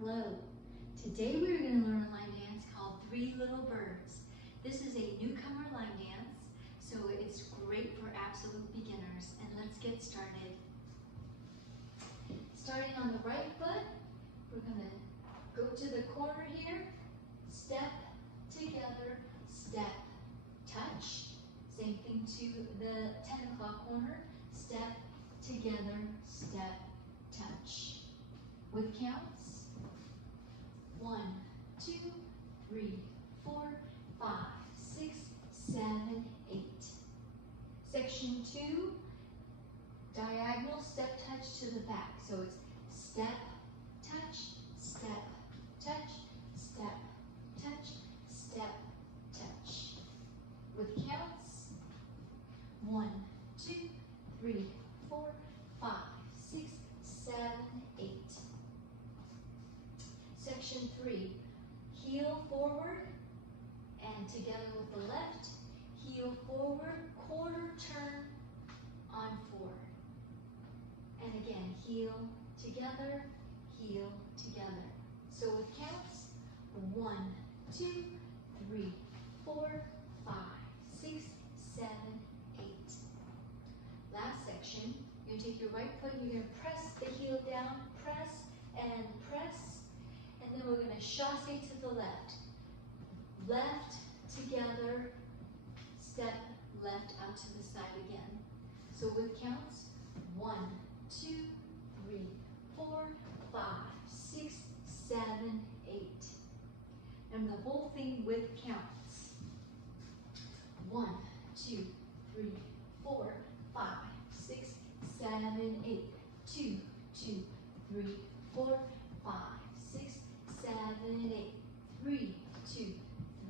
Hello. Today we're going to learn a line dance called Three Little Birds. This is a newcomer line dance, so it's great for absolute beginners. And let's get started. Starting on the right foot, we're going to go to the corner here, step together, step, touch. Same thing to the 10 o'clock corner, step together, step, touch. With counts, 1, 2, 3, 4, 5, 6, 7, 8. Section 2, diagonal step touch to the back. So it's step, touch, step, touch, step, touch, step, touch. With counts, 1, 2, 3, 4, 5, 6, 7, 8. Section 3, heel forward and together with the left, heel forward, quarter turn on 4. And again, heel together, heel together. So with counts, 1, 2, 3, 4, 5, 6, 7, 8. Last section, you're going to take your right foot, you're going to press the heel down, press, and then we're going to chasse to the left. Left, together, step, left out to the side again. So with counts, 1, 2, 3, 4, 5, 6, 7, 8. And the whole thing with counts. 1, 2, 3, 4, 5, 6, 7, 8. 2, 2, 3, 4, 5, 6, 7, 8. 3, 2,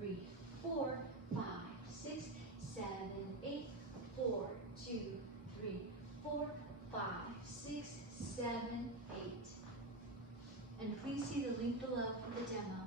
3, 4, 5, 6, 7, 8. 4, 2, 3, 4, 5, 6, 7, 8. And please see the link below for the demo.